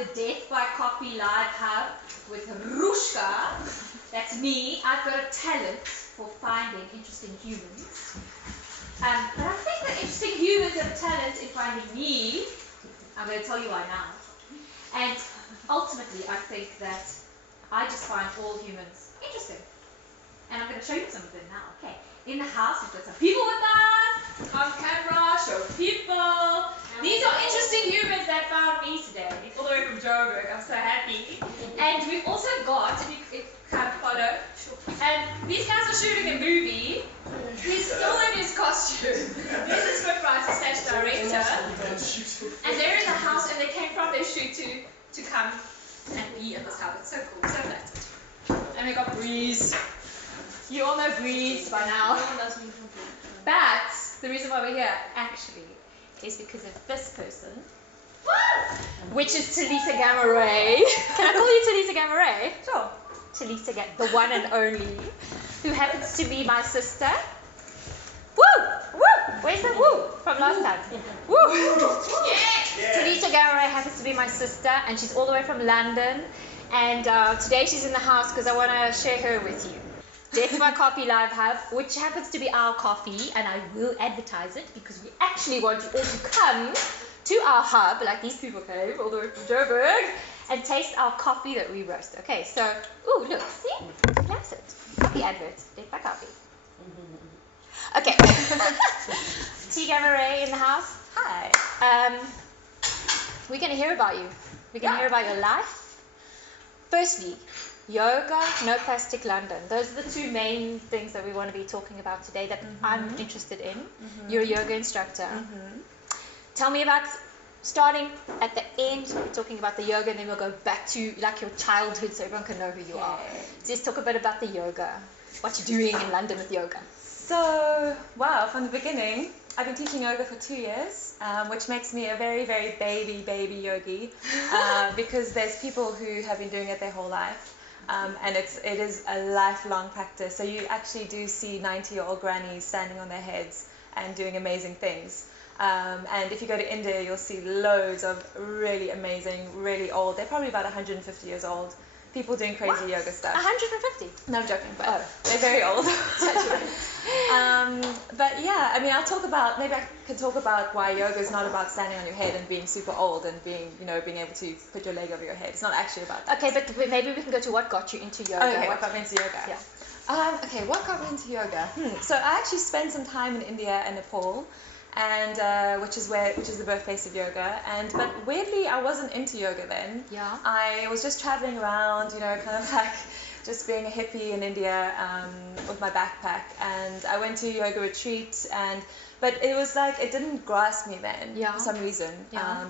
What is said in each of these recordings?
the Death by Coffee Live Hub with Rushka. That's me. I've got a talent for finding interesting humans. But I think the interesting humans have a talent in finding me. I'm going to tell you why now. And ultimately, I think that I just find all humans interesting. And I'm going to show you some of them now. Okay. In the house, we've got some people with us. On camera, show people. These are interesting humans that found me today, all the way from Joburg. I'm so happy. And we've also got, if you can follow, and these guys are shooting a movie. He's still in his costume. He's a scriptwriter slash director. And they're in the house, and they came from their shoot to come and be in this house. It's so cool, so flat. And we got Breeze. You all know Breeze by now. But the reason why we're here actually is because of this person, which is Talitha Gamaroff. Can I call you Talitha Gamaroff? Sure. Talitha, the one and only, who happens to be my sister. Woo! Woo! Where's the woo from last time? Woo! Yeah. Talitha Gamaroff happens to be my sister, and she's all the way from London. And today she's in the house because I want to share her with you. Death by Coffee Live Hub, which happens to be our coffee, and I will advertise it because we actually want you all to come to our hub, like these people came all the way from Joburg, and taste our coffee that we roast. Okay, so, ooh, look, see? That's it. Coffee adverts. Death by Coffee. Okay. T. Gamaroff in the house. Hi. We're going to hear about you. We're going to hear about your life. Firstly, yoga, no plastic London. Those are the two main things that we want to be talking about today that I'm interested in. You're a yoga instructor. Tell me about starting at the end, we're talking about the yoga, and then we'll go back to like your childhood so everyone can know who you are. Just talk a bit about the yoga, what you're doing in London with yoga. So, wow, from the beginning, I've been teaching yoga for 2 years, which makes me a very, very baby yogi, because there's people who have been doing it their whole life. And it is a lifelong practice. So you actually do see 90-year-old grannies standing on their heads and doing amazing things. And if you go to India, you'll see loads of really amazing, really old. They're probably about 150 years old. People doing crazy yoga stuff. 150? No, I'm joking, but they're very old. But yeah, I mean, maybe I could talk about why yoga is not about standing on your head and being super old and being able to put your leg over your head. It's not actually about that. Okay, but maybe we can go to what got you into yoga. Okay, what got me into yoga? Yeah. Okay, what got me into yoga? So I actually spent some time in India and Nepal, and which is the birthplace of yoga. But weirdly, I wasn't into yoga then. Yeah. I was just traveling around, kind of like just being a hippie in India with my backpack, and I went to a yoga retreat, but it was like it didn't grasp me then for some reason.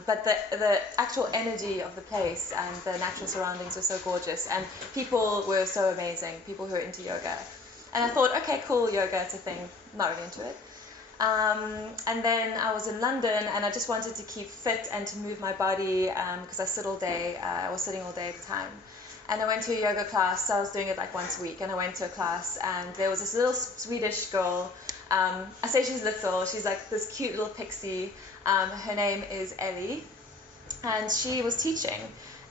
But the actual energy of the place and the natural surroundings were so gorgeous, and people were so amazing. People who are into yoga, and I thought, okay, cool, yoga, it's a thing. Not really into it. And then I was in London, and I just wanted to keep fit and to move my body because I sit all day. I was sitting all day at the time. And I went to a yoga class. So I was doing it like once a week. And I went to a class, and there was this little Swedish girl. I say she's little. She's like this cute little pixie. Her name is Ellie. And she was teaching.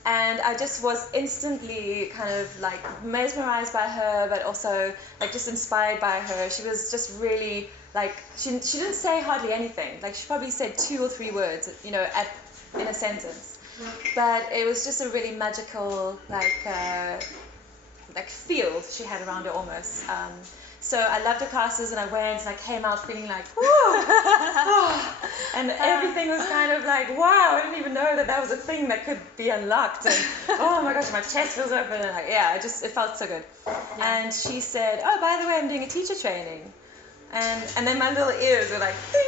And I just was instantly kind of like mesmerized by her, but also like just inspired by her. She was just really like, she didn't say hardly anything. Like she probably said 2 or 3 words, in a sentence. But it was just a really magical like field she had around her almost. So I loved the classes, and I went, and I came out feeling like, whoa! And everything was kind of like, wow, I didn't even know that was a thing that could be unlocked. And oh my gosh, my chest feels open, and it felt so good. And she said, oh, by the way, I'm doing a teacher training. And then my little ears were like, ding!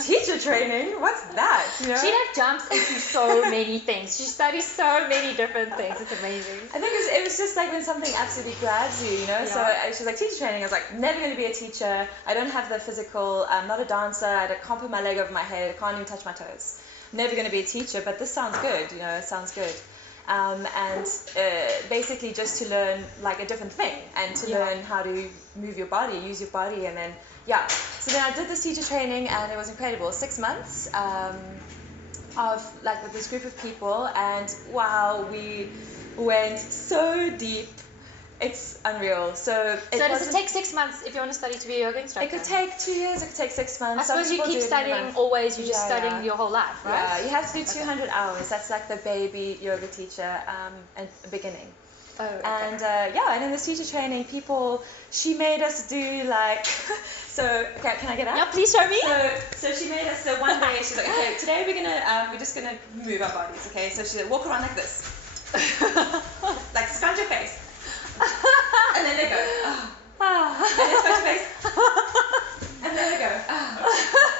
Teacher training? What's that? She like jumps into so many things. She studies so many different things. It's amazing. I think it was just like when something absolutely grabs you, So she was like, teacher training. I was like, never going to be a teacher. I don't have the physical. I'm not a dancer. I can't put my leg over my head. I can't even touch my toes. Never going to be a teacher, but this sounds good. It sounds good. Basically just to learn like a different thing, and to learn how to move your body, use your body, and then so then I did this teacher training, and it was incredible. 6 months, of like with this group of people, and wow, we went so deep. It's unreal. So does it take 6 months if you want to study to be a yoga instructor? It could take 2 years. It could take 6 months. I suppose you keep studying always. You're just studying your whole life, right? Yeah, you have to do 200 hours. That's like the baby yoga teacher at the beginning. Oh, okay. And in this teacher training, she made us do like, so, okay, can I get up? Yeah, please show me. So she made us, so one day she's like, okay, today we're just gonna move our bodies, okay? So she said, walk around like this. Like, scrunch your face. And then they go, and then scrunch your face. And then they go,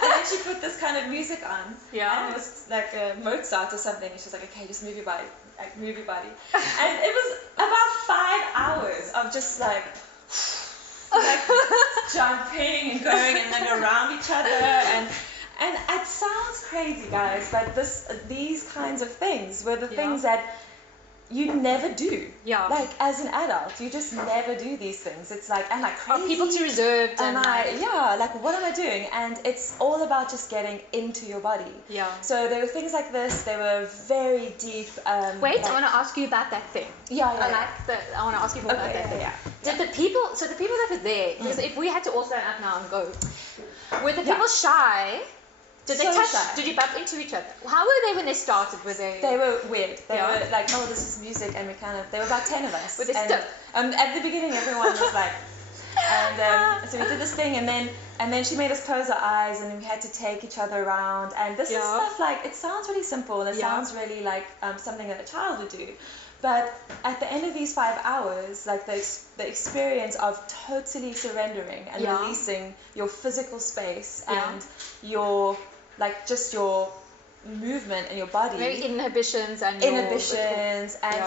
And then she put this kind of music on. Yeah. And it was like a Mozart or something. And she was like, okay, just move your body. Like, move your body. And it was about 5 hours of just like jumping and going and then around each other. And it sounds crazy, guys, but these kinds of things were the things that you never do. Yeah. Like, as an adult, you just never do these things. It's like, am I crazy? Are people too reserved? What am I doing? And it's all about just getting into your body. Yeah. So there were things like this. They were very deep. Wait, I want to ask you about that thing. I want to ask you more about that thing. Yeah. Did the people that were there, because if we had to all stand up now and go, were the people shy? Did they touch? Shy. Did you bump into each other? How were they when they started? Were they? They were weird. They were like, oh, this is music, and there were about 10 of us. Were they stiff? At the beginning, everyone was like, so we did this thing, and then she made us close our eyes, and we had to take each other around, and this is stuff like, it sounds really simple, and it sounds really like something that a child would do. But at the end of these 5 hours, like the experience of totally surrendering and releasing your physical space and your movement in your body. Maybe inhibitions and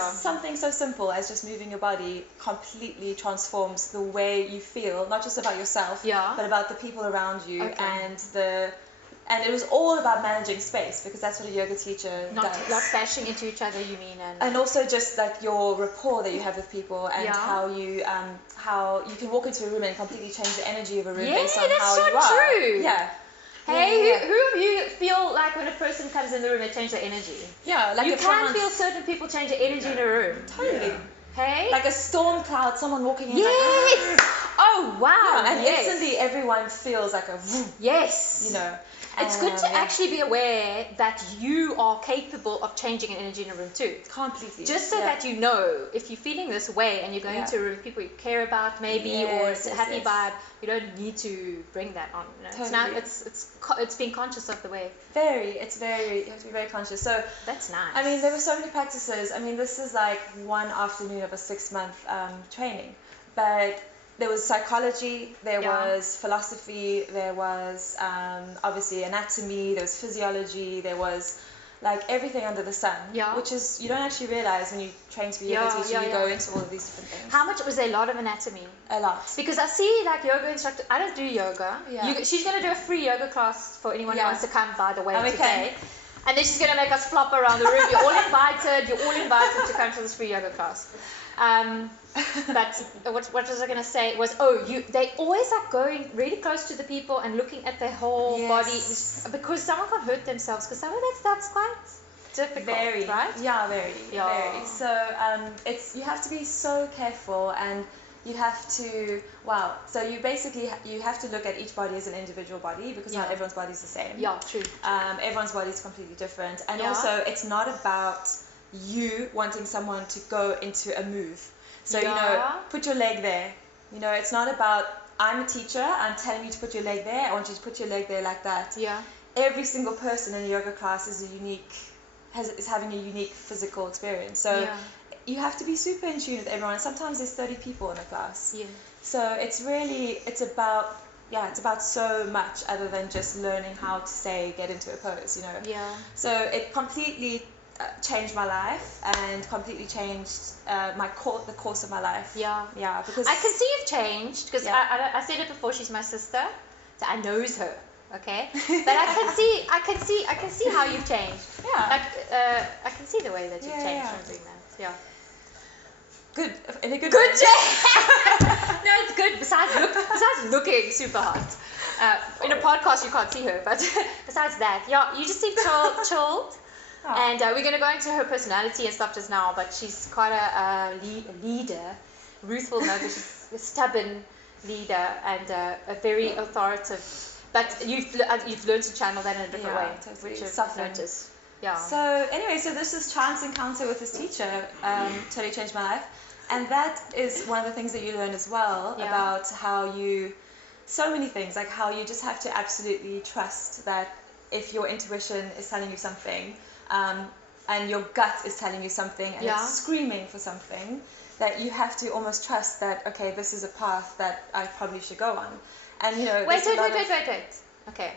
something so simple as just moving your body completely transforms the way you feel, not just about yourself, but about the people around you. And it was all about managing space, because that's what a yoga teacher does. Not bashing into each other, you mean? And also just like your rapport that you have with people, and how you can walk into a room and completely change the energy of a room based on how you are. That's so true. Yeah. Hey, who of you feel like when a person comes in the room, they change their energy? Yeah, like you can feel certain people change their energy in a room. Totally. Hey? Like a storm cloud, someone walking in. Yes! Like, oh, wow. Yeah, and instantly everyone feels like a vroom. Yes. You know. It's good to actually be aware that you are capable of changing an energy in a room too. Completely. Just so that you know, if you're feeling this way and you're going to a room with people you care about maybe, or it's a happy vibe, you don't need to bring that on. You know? Totally. It's being conscious of the way. You have to be very conscious. So that's nice. I mean, there were so many practices. I mean, this is like one afternoon of a 6-month training, but there was psychology, there was philosophy, there was obviously anatomy, there was physiology, there was like everything under the sun, which is, you don't actually realize when you train to be a yoga teacher, you go into all of these different things. How much was there? A lot of anatomy? A lot. Because I see like yoga instructor, I don't do yoga. She's going to do a free yoga class for anyone who wants to come, by the way, today. And then she's going to make us flop around the room. You're all invited to come to this free yoga class. But what was I going to say was, they always like going really close to the people and looking at their whole body, because someone can hurt themselves, because some of that stuff's quite difficult, right? Yeah, very. So you have to be so careful, and you have to, so you have to look at each body as an individual body, because not everyone's body is the same. Yeah, true. Everyone's body is completely different, and also it's not about you wanting someone to go into a move. So, put your leg there. It's not about, I'm a teacher, I'm telling you to put your leg there, I want you to put your leg there like that. Yeah. Every single person in a yoga class is having a unique physical experience. So you have to be super in tune with everyone. Sometimes there's 30 people in a class. Yeah. So it's about so much other than just learning how to get into a pose, Yeah. So it completely changed my life and completely changed the course of my life. Yeah, because I can see you've changed, because I said it before, she's my sister, so I knows her, okay? But I can see how you've changed. Yeah. Like I can see the way that you've changed from doing that. Yeah. Good. In a good way. Good. No, it's good. Besides looking super hot. In a podcast you can't see her, but besides that, you just seem chilled. And we're going to go into her personality and stuff just now, but she's quite a leader. Ruth will know that she's a stubborn leader and a very authoritative. But you've learned to channel that in a different way, totally. which I've noticed. Yeah. So anyway, so this is chance encounter with this teacher totally changed my life, and that is one of the things that you learn as well about how you, so many things, like how you just have to absolutely trust that if your intuition is telling you something, and your gut is telling you something, and it's screaming for something, that you have to almost trust that, okay, this is a path that I probably should go on. And wait. Okay.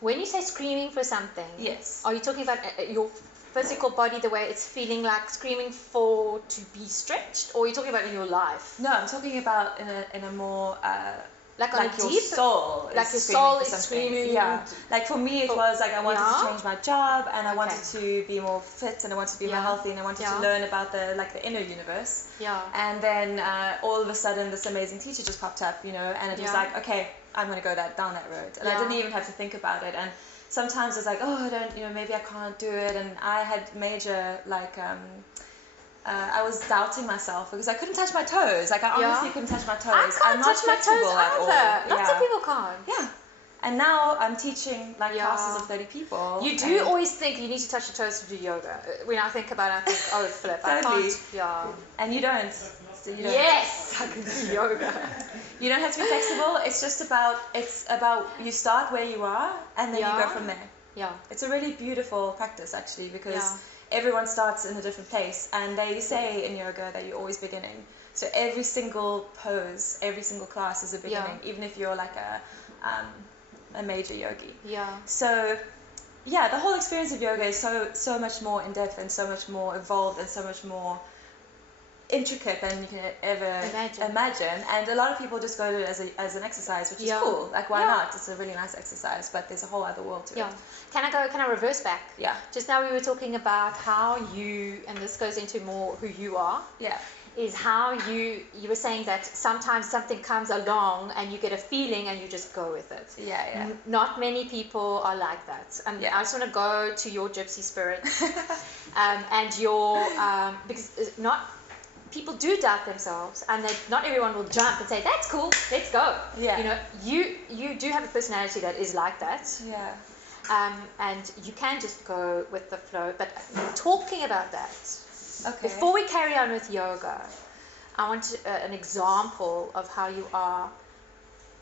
When you say screaming for something, yes, are you talking about your physical body, the way it's feeling like screaming to be stretched, or are you talking about in your life? No, I'm talking about in a more like your soul, like your soul is screaming. Yeah, like for me it was like I wanted to change my job, and I wanted to be more fit, and I wanted to be more healthy, and I wanted to learn about the inner universe. Yeah. And then all of a sudden this amazing teacher just popped up, and it was like, okay, I'm gonna go down that road, and I didn't even have to think about it. And sometimes it's like, oh, I don't, maybe I can't do it, and I had major I was doubting myself because I couldn't touch my toes. Like I honestly couldn't touch my toes. I'm not touch my toes either. Lots of people can't. Yeah. And now I'm teaching classes of 30 people. You do always think you need to touch your toes to do yoga. When I think about it, I think, oh, flip. Totally. I can't. Yeah. And you don't. So you don't. Yes, I can do yoga. You don't have to be flexible. It's about you start where you are and then you go from there. Yeah. It's a really beautiful practice actually, because everyone starts in a different place, and they say in yoga that you're always beginning. So every single pose, every single class is a beginning, even if you're like a major yogi. Yeah. So the whole experience of yoga is so much more in depth and so much more evolved and so much more intricate than you can ever imagine. And a lot of people just go to it as an exercise, which is cool. Like, why not? It's a really nice exercise, but there's a whole other world to it. Can I reverse back? Yeah. Just now we were talking about how you, and this goes into more who you are. Yeah. Is how you were saying that sometimes something comes along and you get a feeling and you just go with it. Yeah. Not many people are like that. And I just want to go to your gypsy spirit and your because not people do doubt themselves, and not everyone will jump and say, that's cool, let's go. Yeah. You do have a personality that is like that. Yeah. And you can just go with the flow. But talking about that, before we carry on with yoga, I want an example of how you are.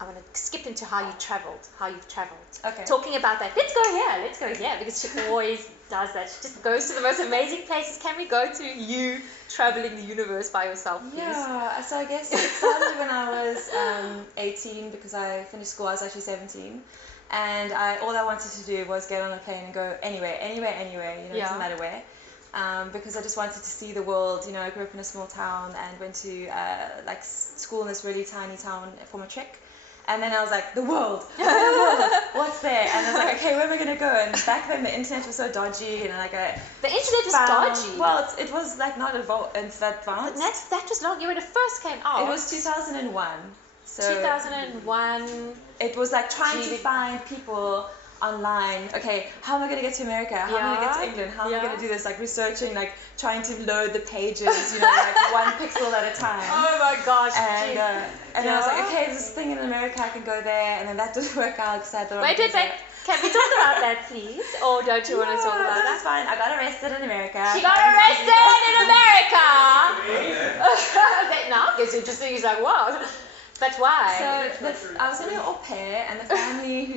I'm going to skip into how you've traveled. Okay. Talking about that, let's go here, because she always does that. She just goes to the most amazing places. Can we go to you traveling the universe by yourself, please? Yeah, so I guess it started when I was 18, because I finished school. I was actually 17. And all I wanted to do was get on a plane and go anywhere, it doesn't matter where. Because I just wanted to see the world. I grew up in a small town and went to school in this really tiny town for my trick. And then I was like, the world, what's there? And I was like, okay, where am I going to go? And back then the internet was so dodgy, and the internet was dodgy. Well, it was not advanced. That was long. You when it first came out. It was 2001. So 2001. It was trying to find people online. Okay, how am I going to get to America? How am I going to get to England? How am I going to do this? Researching, trying to load the pages, one pixel at a time. Oh my gosh. And I was like, okay, there's this thing in America, I can go there. And then that didn't work out because I had the wrong Wait. Can we talk about that, please? Or don't you want to talk about that? That's fine. I got arrested in America. She got arrested in America! Now it gets interesting. He's like, wow. But why? So I was in an au pair, and the family who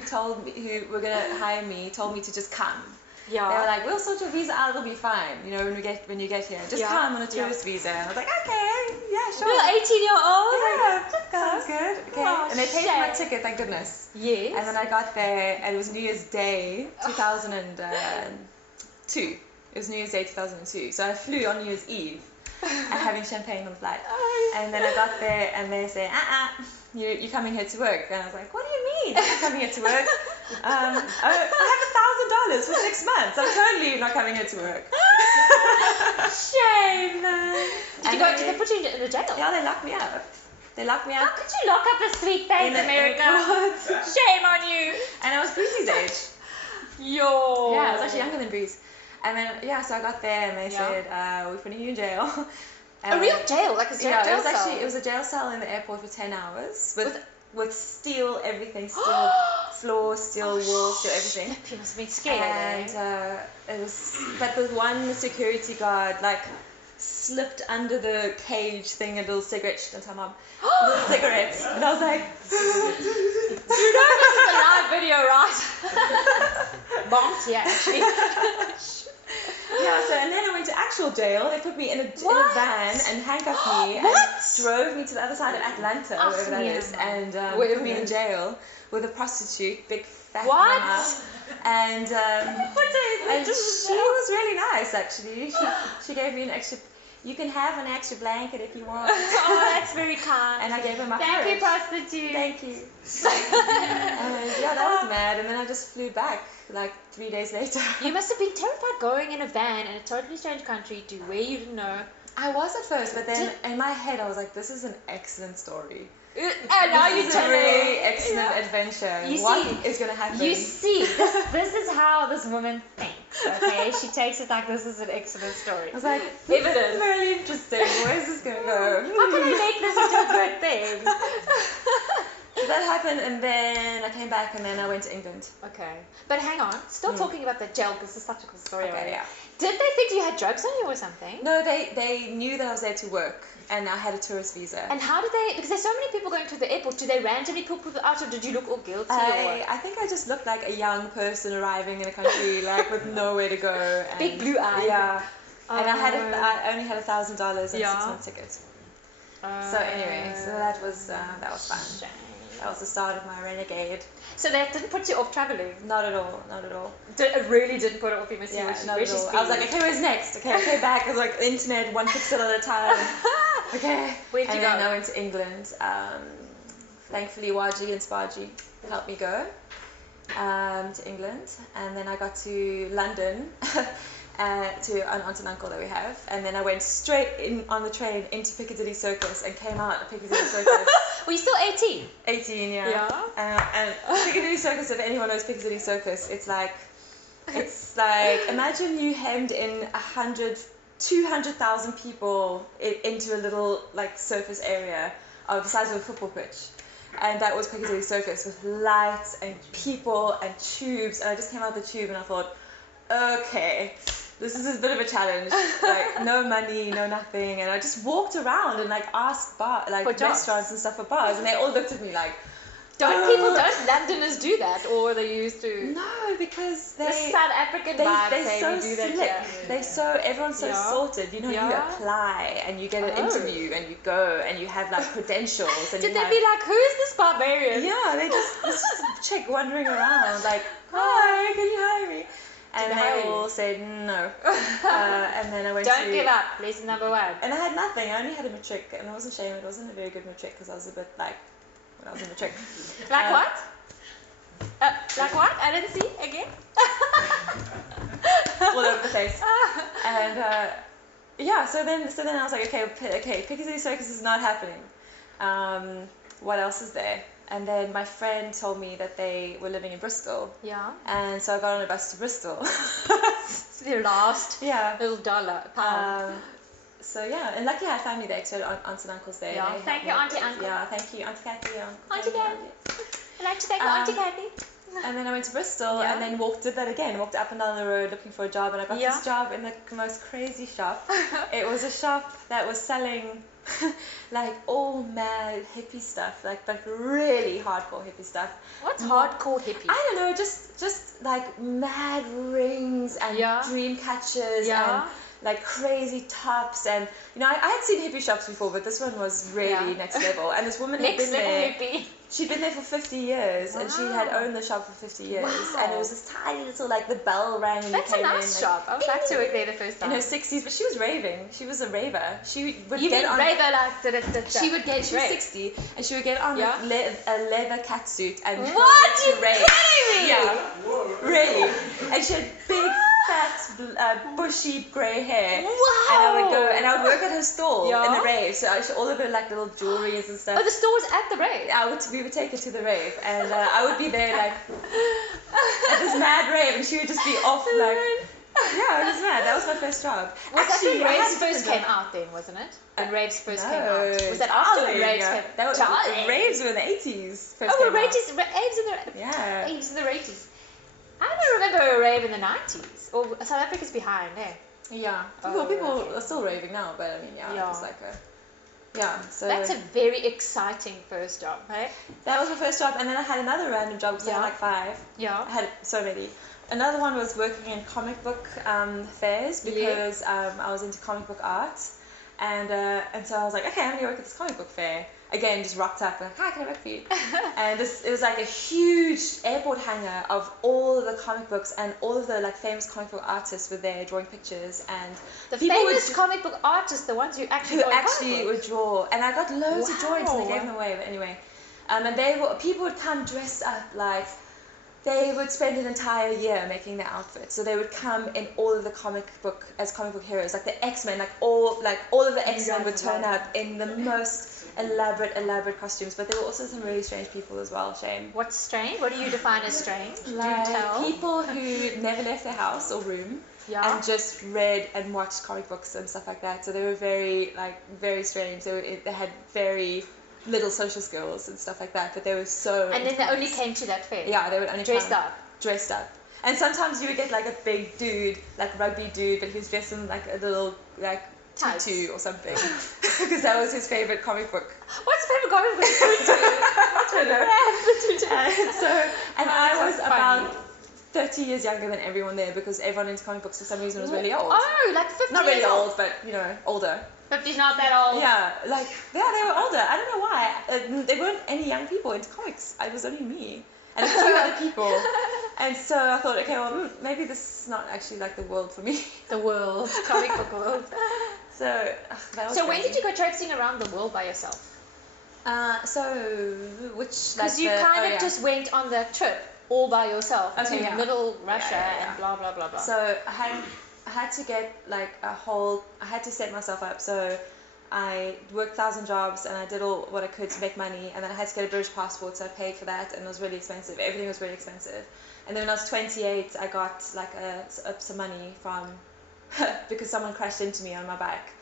were gonna hire me told me to just come. Yeah. They were like, we'll sort your visa out, it'll be fine. When you get here, just come on a tourist visa. And I was like, okay, yeah, sure. You're 18-year-old. Yeah, sounds good. Okay. Oh, and they paid for my ticket, thank goodness. Yes. And then I got there, and it was New Year's Day, 2002. It was New Year's Day 2002. So I flew on New Year's Eve. And having champagne on the flight. And then I got there and they say, you're coming here to work. And I was like, what do you mean? I'm not coming here to work. I have $1,000 for 6 months. I'm totally not coming here to work. Shame. Did they put you in the jail? Yeah, they locked me up. How could you lock up a sweet face, America? Shame on you. And I was Breezy's age. Yo. Yeah, I was actually younger than Breeze. And then, so I got there and they said, we're putting you in jail. A real jail? Like a jail it cell? was actually, it was a jail cell in the airport for 10 hours with steel, everything, steel floor, steel walls, steel everything. Shit, you must have been scared. And it was, but with one security guard, like, slipped under the cage thing a little cigarette, she didn't tell Mom, little cigarettes, and I was like, you know this is a live video, right? Mom's here actually. And then I went to actual jail. They put me in a van and handcuffed me and drove me to the other side of Atlanta, wherever that is, and put me in jail with a prostitute, big fat mama. And she was really nice, actually. She gave me an extra. You can have an extra blanket if you want. Oh, that's very kind. And I gave her my Thank purse. you, prostitute. Thank you. And that was mad. And then I just flew back like 3 days later. You must have been terrified going in a van in a totally strange country to where you didn't know. I was at first, but then in my head I was like, this is an excellent story. And now this is a really excellent adventure. What is going to happen? You see, this is how this woman thinks, okay? She takes it like this is an excellent story. I was like, this is very interesting. Where is this going to go? How can I make this into a good thing? So that happened, and then I came back, and then I went to England. Okay. But hang on, still talking about the jail, because it's such a cool story. Okay, yeah. Did they think you had drugs on you or something? No, they knew that I was there to work, and I had a tourist visa. And how did they, because there's so many people going to the airport, do they randomly pull people out, or did you look all guilty? I think I just looked like a young person arriving in a country, like, with nowhere to go. And, big blue eyes. Yeah. And I only had $1,000 and a 6-month ticket. So anyway, that was fun. Shame. That was the start of my renegade. So that didn't put you off traveling? Not at all. It really didn't put it off you, Missy. Yeah, not at all. I was like, okay, where's next? Okay, back. I was like, internet, one pixel at a time. Okay. Where'd you go? And then I went to England. Thankfully, Waji and Spaji helped me go to England. And then I got to London to an aunt and uncle that we have. And then I went straight in on the train into Piccadilly Circus and came out of Piccadilly Circus. Were you still 18? 18, yeah. And Piccadilly Circus, if anyone knows Piccadilly Circus, it's like imagine you hemmed in 200,000 people into a little like surface area of the size of a football pitch. And that was Piccadilly Circus with lights and people and tubes. And I just came out of the tube and I thought, okay, this is a bit of a challenge. Like, no money, no nothing. And I just walked around and like asked restaurants and stuff for bars. And they all looked at me like, don't Londoners do that, or they used to? No, because the South African vibe say so we do that. Yeah. Everyone's so sorted. You know, you apply and you get an interview and you go and you have like credentials. And Did they be like, who's this barbarian? Yeah, this chick wandering around like, hi, can you hire me? And they all said no. And then I went Don't give up, lesson number 1. And I had nothing. I only had a matric, and I wasn't ashamed. It wasn't a very good matric because I was a bit like when I was in matric. Like what? Like what? I didn't see again. All over the face. And so then I was like, okay, Piccadilly Circus is not happening. What else is there? And then my friend told me that they were living in Bristol. Yeah. And so I got on a bus to Bristol. It's their last little pound. And luckily I had family there, so I had aunts and uncles there. Yeah. Thank you, Auntie, Uncle. Yeah, thank you, Auntie Kathy. Auntie Kathy. I'd like to thank Auntie Kathy. And then I went to Bristol and then walked up and down the road looking for a job, and I got this job in the most crazy shop. It was a shop that was selling like all mad hippie stuff, but really hardcore hippie stuff. What's hardcore hippie? I don't know, just like mad rings and dream catchers and like crazy tops, and I had seen hippie shops before, but this one was really next level. And this woman had been there. Hippie. She'd been there for 50 years, and she had owned the shop for 50 years. And it was this tiny little, like, the bell rang when you came in. That's a nice shop. I would like to work there the first time. In her 60s, but she was raving. She was a raver. She would you get on. Raver like She would get. She was 60, and she would get on a leather catsuit and what? You rave. kidding me? Yeah, really. And she had big, fat, bushy grey hair. Wow. And I would work at her stall in the rave. So all of her like little jewelries and stuff. Oh, the store was at the rave. We would take her to the rave, and I would be there like at this mad rave, and she would just be off like Yeah, it was mad. That was my first job. Was Actually, that when I had Raves a first different came job. out then, wasn't it? When Raves first No, came out. Was that after when Raves came That was, Darling. Raves were in the 80s. First Oh, came out. Raves in the Yeah. Raves in the 80s. I don't remember a rave in the 90s. Or South Africa's behind, eh? Yeah. Oh, People okay. are still raving now, but I mean, yeah. It was like a... Yeah, so... That's a very exciting first job, right? That was my first job, and then I had another random job, because I had like 5. Yeah. I had so many. Another one was working in comic book fairs, because I was into comic book art, and so I was like, okay, I'm going to work at this comic book fair. Again, just rocked up, like, hi, can I work for you? And it was like a huge airport hangar of all of the comic books, and all of the like famous comic book artists were there drawing pictures, and the people famous comic book artists, the ones who actually would draw, and I got loads of drawings, and they gave them away. But anyway, and people would come dressed up like they would spend an entire year making their outfits. So they would come in all of the comic book heroes, like the X-Men, like all of the X-Men would turn up in the most elaborate costumes. But there were also some really strange people as well. Shame. What's strange? What do you define as strange? Like do tell. People who never left their house or room. Yeah. And just read and watched comic books and stuff like that. So they were very strange. They had very little social skills and stuff like that, but they were so And then they only came to that fair. Yeah, they would only dressed up. And sometimes you would get like a big dude, like rugby dude, but he was dressed in like a little like tutu or something, because that was his favorite comic book. What's your favorite comic book? And I was about 30 years younger than everyone there, because everyone into comic books for some reason was really old. Oh, like 50 Not really years old, but older. 50's not that old. Yeah, they were older. I don't know why. There weren't any young people into comics. It was only me and a few other people. And so I thought, okay, well, maybe this is not actually like the world for me. The world, comic book world. So that was. So when did you go traipsing around the world by yourself? Because you just went on that trip all by yourself to middle Russia and blah blah blah blah. So I had to get like I had to set myself up. So I worked 1,000 jobs, and I did all what I could to make money, and then I had to get a British passport, so I paid for that, and it was really expensive. Everything was really expensive. And then when I was 28, I got like some money from because someone crashed into me on my bike.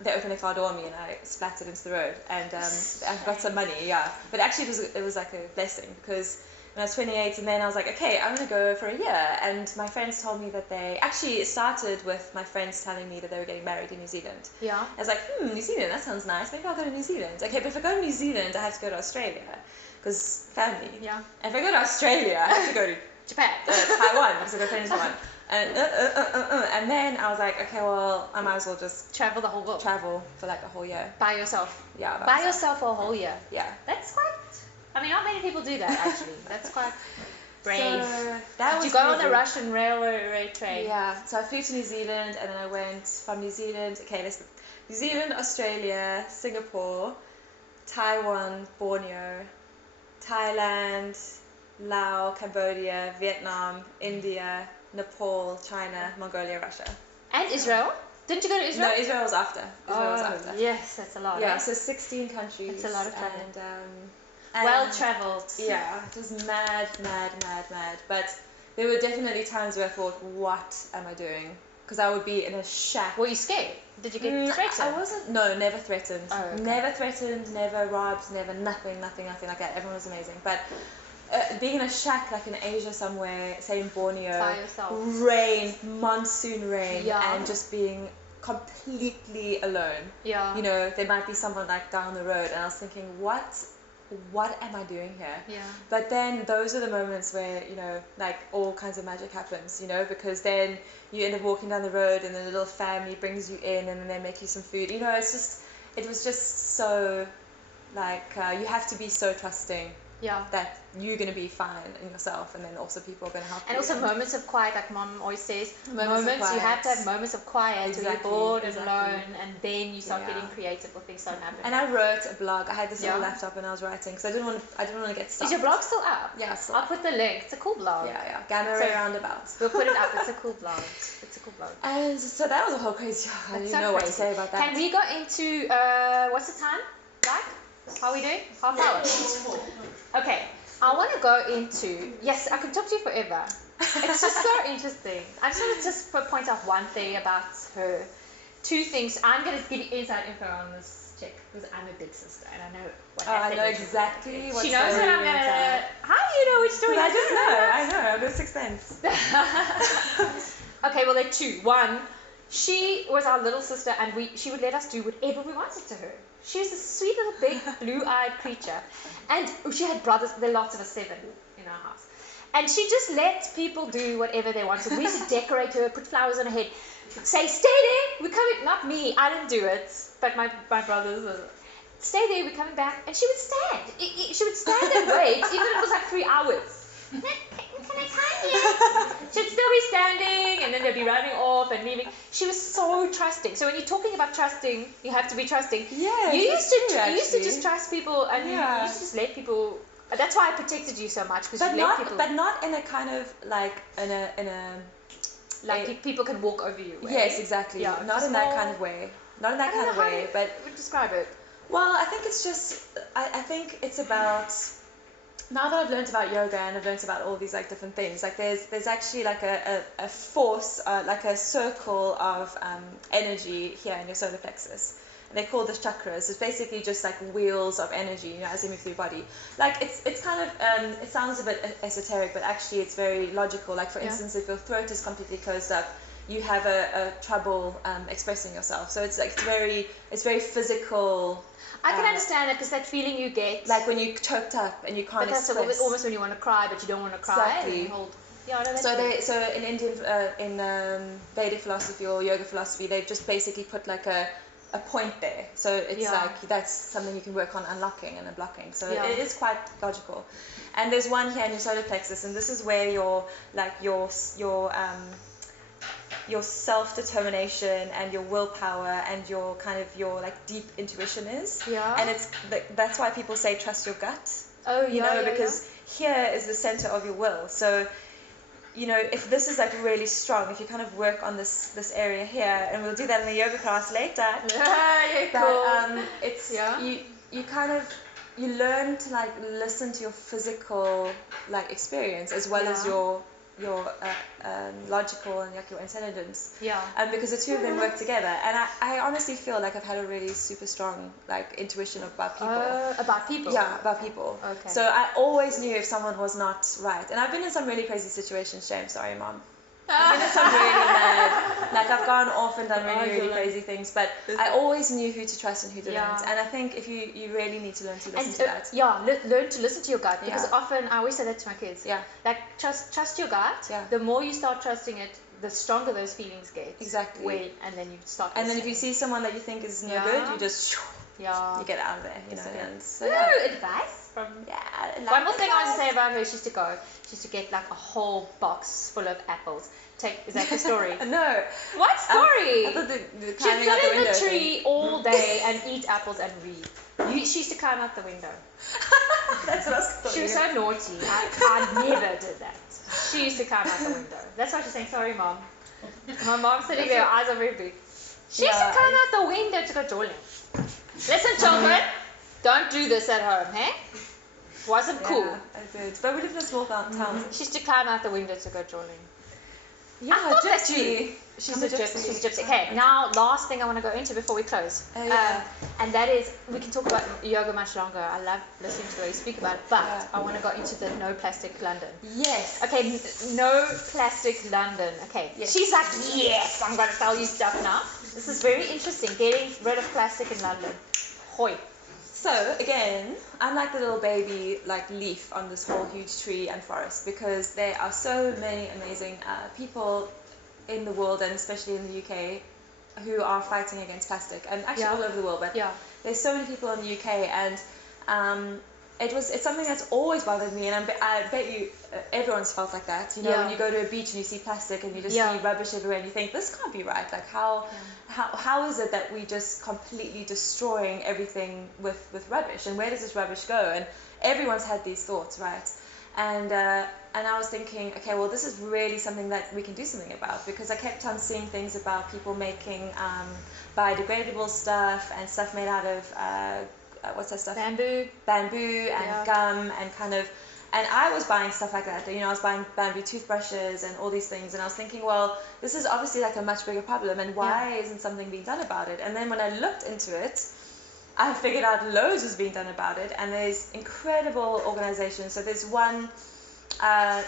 They opened their car door on me, and I splattered into the road, and I got some money. Yeah, but actually it was like a blessing, because when I was 28, and then I was like, okay, I'm going to go for a year. And my friends told me that it started with my friends telling me that they were getting married in New Zealand. Yeah. I was like, New Zealand, that sounds nice. Maybe I'll go to New Zealand. Okay, but if I go to New Zealand, I have to go to Australia, because family. Yeah. And if I go to Australia, I have to go to Japan. Taiwan, because I've got friends in Taiwan. And then I was like, okay, well, I might as well just travel the whole world. Travel for like a whole year. By yourself. Yeah. By yourself for a whole year. Yeah. That's quite. I mean, not many people do that actually. That's quite brave. So Did you go on the Russian railway train? Yeah. So I flew to New Zealand, and then I went from New Zealand. Okay, New Zealand, Australia, Singapore, Taiwan, Borneo, Thailand, Laos, Cambodia, Vietnam, India, Nepal, China, Mongolia, Russia. And Israel? Didn't you go to Israel? No, Israel was after. Yes, that's a lot. Yeah, so 16 countries. That's a lot of travel. And well travelled. Yeah, it was mad. But there were definitely times where I thought, what am I doing? Because I would be in a shack. Were you scared? Did you get threatened? I wasn't. No, never threatened. Oh, okay. Never threatened, never robbed, never nothing like that. Everyone was amazing. But being in a shack like in Asia somewhere, say in Borneo, by yourself, monsoon rain, and just being completely alone. Yeah. You know, there might be someone like down the road, and I was thinking, what am I doing here? Yeah. But then those are the moments where, like all kinds of magic happens, because then you end up walking down the road, and then a little family brings you in, and then they make you some food. It was just so, like, you have to be so trusting. Yeah. That you're going to be fine in yourself, and then also people are going to help you. And also moments of quiet, like Mom always says, moments you have to have moments of quiet when you're bored and alone, and then you start getting creative with things starting happening. And I wrote a blog. I had this little laptop, and I was writing, because I didn't want to get stuck. Is your blog still up? Yeah, still I'll put the link. It's a cool blog. Yeah. Gamma Ray Roundabout. We'll put it up. It's a cool blog. And so that was a whole crazy. I didn't know what to say about that. Can we go into what's the time? Like, how are we doing? Half hour. Okay. I want to go into, yes, I could talk to you forever. It's just so interesting. I just want to just point out one thing about her. Two things. I'm going to give you inside info on this chick because I'm a big sister and I know what I know exactly what she knows what I'm going to. How do you know which story? I just know. I know. I've got sixth sense. Okay, well, there are two. One, she was our little sister and she would let us do whatever we wanted to her. She was a sweet little big blue-eyed creature. And she had brothers. There are lots of us, 7 in our house. And she just let people do whatever they wanted. We used to decorate her, put flowers on her head, say, stay there, we're coming. Not me, I didn't do it, but my brothers. Stay there, we're coming back. And she would stand. She would stand and wait, even if it was like 3 hours. Can I come here? She'd still be standing, and then they'd be running off and leaving. She was so trusting. So when you're talking about trusting, you have to be trusting. Yeah, you used to just trust people, and you used to just let people. That's why I protected you so much, because you let people. But not in a kind of like in a. Like people can walk over you. Way. Yes, exactly. Yeah, not in that kind of way. Not in that kind of way, but. Would describe it. Well, I think it's just. I think it's about. Now that I've learned about yoga and I've learned about all these like different things, like there's actually like a force, like a circle of energy here in your solar plexus. And they call this chakras. It's basically just like wheels of energy, as they move through your body. Like it's kind of it sounds a bit esoteric, but actually it's very logical. Like for instance, if your throat is completely closed up, you have a trouble expressing yourself. So it's like it's very physical. I can understand that, because that feeling you get, like when you're choked up and you can't express. But that's almost when you want to cry, but you don't want to cry. Exactly. And hold. Yeah, no, that's so in Indian Vedic philosophy or yoga philosophy, they've just basically put like a point there. So it's like that's something you can work on unlocking and unblocking. So it is quite logical. And there's one here in your solar plexus, and this is where your self-determination and your willpower and your kind of your like deep intuition is. Yeah. And it's that's why people say trust your gut. Oh, yeah. Because here is the center of your will. So, if this is like really strong, if you kind of work on this area here, and we'll do that in the yoga class later. Yeah, cool. It's you kind of you learn to like listen to your physical like experience as well as your logical and like your intelligence. Yeah. Because the two of them work together, and I honestly feel like I've had a really super strong like intuition about people. About people. Yeah, about people. Okay. So I always knew if someone was not right, and I've been in some really crazy situations. Shame, sorry, Mom. I've been in some really mad, like I've gone off and done really crazy things, but I always knew who to trust and who didn't. Yeah. And I think if you really need to learn to listen to that. Learn to listen to your gut, because often I always say that to my kids. Yeah. Like trust your gut. Yeah. The more you start trusting it, the stronger those feelings get. Exactly. And then you start. And then if you see someone that you think is no good, you just you get out of there. And so, advice from. Yeah. One more thing I want to say about her: she used to get like a whole box full of apples. Is that the story? No. What story? I thought the She'd climbing out sit the in window the tree thing. all day and eat apples and read. She used to climb out the window. That's what I was calling She was so naughty. I never did that. She used to climb out the window. That's why she's saying, sorry, Mom. My mom's sitting there, her eyes are very big. She used to climb out the window to go jolling. Listen, children, don't do this at home, hey? Wasn't cool. I did. But we lived in a small town. She used to climb out the window to go jolling. Yeah, I thought that gypsy. She's a gypsy. Okay, now last thing I want to go into before we close. And that is, we can talk about yoga much longer. I love listening to her speak about it, but I want to go into the no plastic London. Yes. Okay, no plastic London. Okay, she's like, yes, I'm going to tell you stuff now. This is very interesting, getting rid of plastic in London. Hoi. So again, I'm like the little baby like leaf on this whole huge tree and forest, because there are so many amazing people in the world, and especially in the UK, who are fighting against plastic, and actually all over the world. But there's so many people in the UK, and it's something that's always bothered me, and I bet you everyone's felt like that. When you go to a beach and you see plastic and you just see rubbish everywhere, and you think this can't be right. Like how is it that we just completely destroying everything with rubbish, and where does this rubbish go? And everyone's had these thoughts, right? And I was thinking, okay, well, this is really something that we can do something about, because I kept on seeing things about people making biodegradable stuff and stuff made out of what's that stuff? Bamboo and gum, and kind of And I was buying stuff like that. I was buying bamboo toothbrushes and all these things. And I was thinking, well, this is obviously like a much bigger problem. And why isn't something being done about it? And then when I looked into it, I figured out loads was being done about it. And there's incredible organizations. So there's one,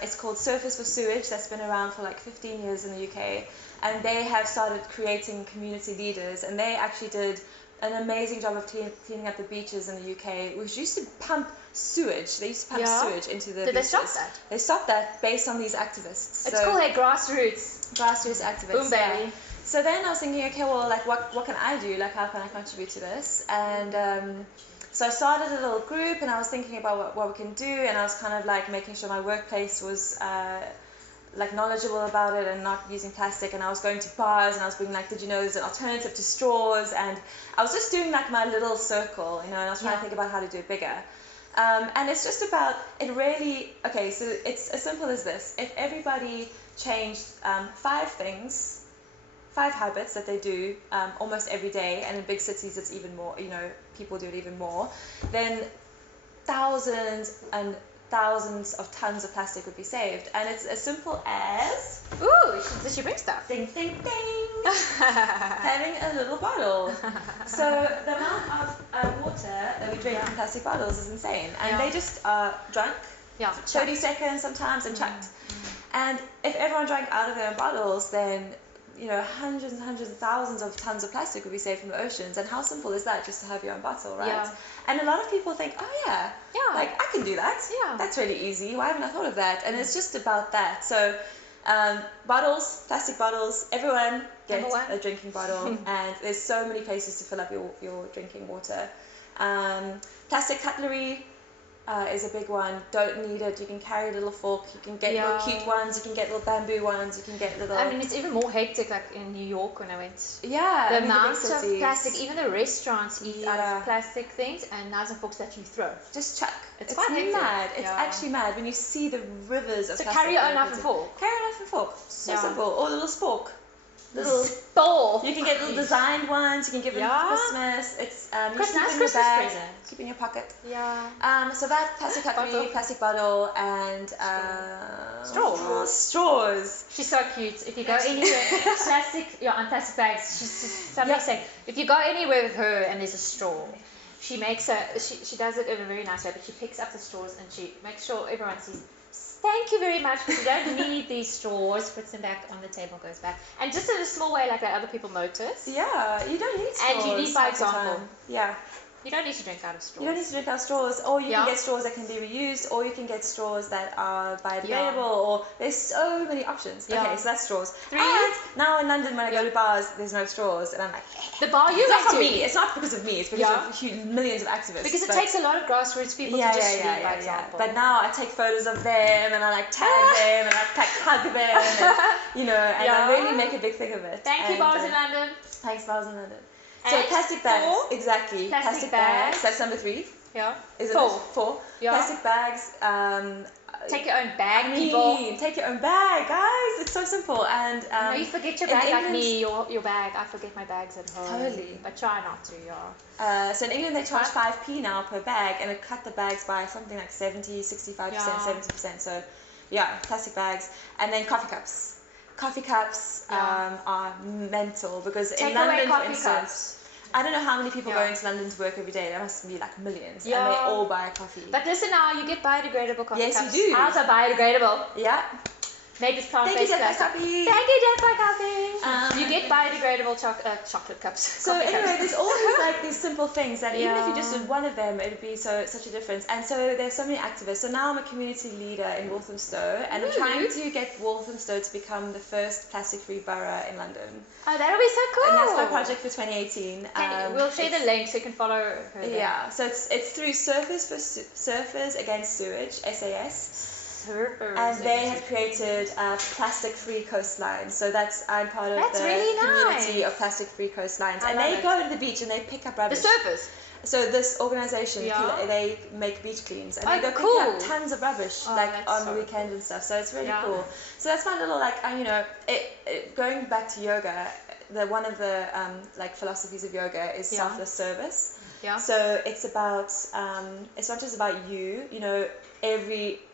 it's called Surface for Sewage, that's been around for like 15 years in the UK. And they have started creating community leaders. And they actually did an amazing job of cleaning up the beaches in the UK, which used to pump sewage. They used to pump sewage into the Did beaches. they stop that? They stopped that based on these activists. It's called grassroots. Grassroots activists. Boom, baby. So then I was thinking, okay, well, like, what can I do? Like, how can I contribute to this? And so I started a little group, and I was thinking about what we can do, and I was kind of like making sure my workplace was like knowledgeable about it and not using plastic. And I was going to bars, and I was being like, did you know there's an alternative to straws? And I was just doing like my little circle, and I was trying to think about how to do it bigger. And it's just about, it really, okay, so it's as simple as this. If everybody changed 5 habits that they do almost every day, and in big cities it's even more, people do it even more, then thousands and thousands of tons of plastic would be saved. And it's as simple as... Ooh, does she bring stuff? Ding, ding, ding! Having a little bottle. So the amount of water that we drink in plastic bottles is insane. And they just are drunk, 30 seconds sometimes, and chucked. And if everyone drank out of their own bottles, then hundreds and hundreds and thousands of tons of plastic would be saved from the oceans. And how simple is that, just to have your own bottle, right? Yeah. And a lot of people think, like, I can do that. Yeah. That's really easy. Why haven't I thought of that? And it's just about that. So bottles, plastic bottles, everyone get a drinking bottle. And there's so many places to fill up your drinking water. Plastic cutlery is a big one. Don't need it. You can carry a little fork. You can get little cute ones. You can get little bamboo ones. You can get little... I mean, it's even more hectic, like in New York when I went. Yeah. The amount of plastic, even the restaurants eat out of plastic things and knives and forks that you throw. Just chuck. It's quite hectic. Mad. It's actually mad when you see the rivers of plastic. So carry your own knife and fork. Carry a knife and fork. So simple. Or a little spork. Little store. You can get little designed ones. You can give them for Christmas. It's nice Christmas present. Keep in your pocket. Yeah. So that plastic cutlery, plastic bottle, and straws. She's so cute. If you go anywhere, on plastic bags. Somebody said, if you go anywhere with her and there's a straw, she makes she does it in a very nice way. But she picks up the straws and she makes sure everyone sees. Thank you very much, but you don't need these straws. Puts them back on the table, goes back. And just in a small way like that, other people notice. Yeah, you don't need straws. And you lead by example. Yeah. You don't need to drink out of straws. You don't need to drink out of straws, or you can get straws that can be reused, or you can get straws that are biodegradable, or there's so many options. Yeah. Okay, so that's straws. 3. And now in London, when I go to bars, there's no straws, and I'm like, the bar you it's went not to. for me. It's not because of me. It's because of millions of activists. Because it takes a lot of grassroots people to just lead by example. But now I take photos of them, and I like tag them, and I hug them, and, and I really make a big thing of it. Thank you, bars in London. Thanks, bars in London. So plastic bags, exactly. Plastic bags. That's number 3. Yeah. Is it 4? Yeah. Plastic bags. Take your own bag, people. Take your own bag, guys. It's so simple. And no, you forget your bag like me. Your bag. I forget my bags at home. Totally. But try not to, So in England they charge 5p now per bag, and it cut the bags by something like 70, 65%, 70%. So plastic bags, and then coffee cups. Coffee cups are mental because in London, for instance, I don't know how many people go into London to work every day. There must be like millions, and they all buy coffee. But listen now, you get biodegradable coffee cups. Yes, you do. Ours are biodegradable. Yeah. Made with plant-based plastic. Thank you, Death by Coffee. You get biodegradable chocolate cups. So anyway, there's all these simple things that even if you just did one of them, it would be such a difference. And so there's so many activists. So now I'm a community leader in Walthamstow, and I'm trying to get Walthamstow to become the first plastic-free borough in London. Oh, that'll be so cool. And that's my project for 2018. We'll share the link so you can follow her there. Yeah, so it's through Surfers Against Sewage, SAS. And they have created plastic-free coastlines. So I'm part of the community of plastic-free coastlines. And they go to the beach and they pick up rubbish. The surfers? So this organization, they make beach cleans. And they go pick up tons of rubbish on the weekend and stuff. So it's really cool. So that's my little, going back to yoga, one of the philosophies of yoga is selfless service. Yeah. So it's about, it's not just about you,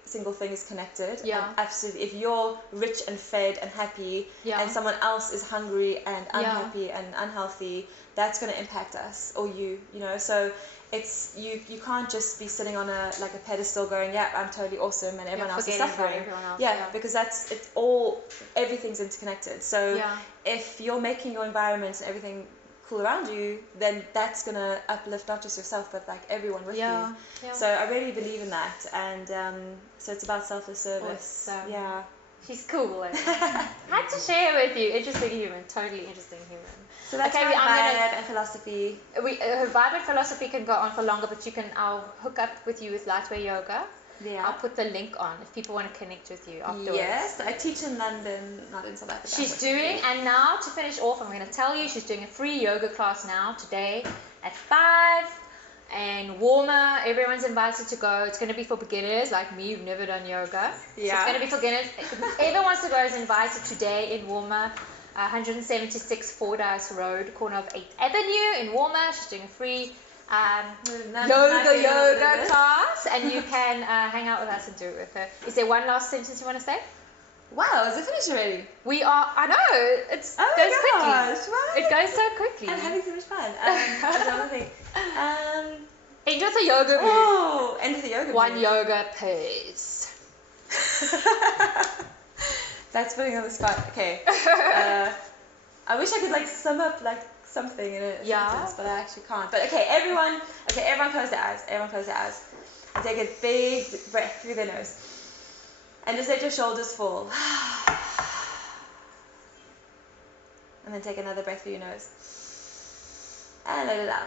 single thing is connected. Yeah. And absolutely. If you're rich and fed and happy, Yeah. and someone else is hungry and Yeah. unhappy and unhealthy, that's going to impact us or you know. So it's you can't just be sitting on a pedestal going, yeah, I'm totally awesome, and everyone else is forgetting about suffering. everyone else, Yeah, yeah. because everything's interconnected. So Yeah. if you're making your environment and everything cool around you, then that's gonna uplift not just yourself but like everyone with Yeah. you. Yeah. So I really believe in that, and so it's about selfless service. Awesome. Yeah. She's cool. Had to share with you. Interesting human. Totally interesting human. So that's Okay, my I'm gonna- vibe and philosophy. Her vibe and philosophy can go on for longer, but I'll hook up with you with Lightweight Yoga. Yeah. I'll put the link on if people want to connect with you afterwards. Yes, I teach in London, not in South Africa. She's doing, and now to finish off, I'm going to tell you, she's doing a free yoga class now today at 5. And warmer, everyone's invited to go. It's going to be for beginners like me who've never done yoga. So it's going to be for beginners. Whoever wants to go is invited today in Warmer, 176 Fordyce Road, corner of 8th Avenue in Warmer. She's doing a free yoga class, and you can hang out with us and do it with her. Is there one last sentence you want to say? Wow, is it finished already? We are, I know, it goes quickly. What? It goes so quickly. I'm having so much fun. There's another thing. End with a yoga move. Oh, end with the yoga One move. yoga pose. That's putting on the spot. Okay. I wish I could sum up something in a sentence, but I actually can't. But everyone close their eyes. Everyone close their eyes. And take a big breath through their nose. And just let your shoulders fall. And then take another breath through your nose. And let it out.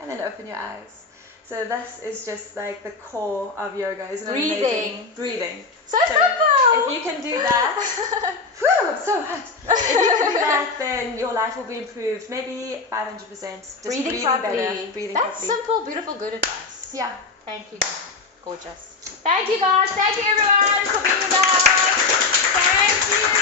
And then open your eyes. So this is just the core of yoga, isn't it? Amazing? Breathing. So simple! If you can do that, whew, I'm so hot. If you can do that, then your life will be improved, maybe 500%. Just breathing properly. better. Breathing That's properly. simple, beautiful, good advice. Yeah. Thank you. Gorgeous. Thank you guys. Thank you everyone for being with us. Thank you.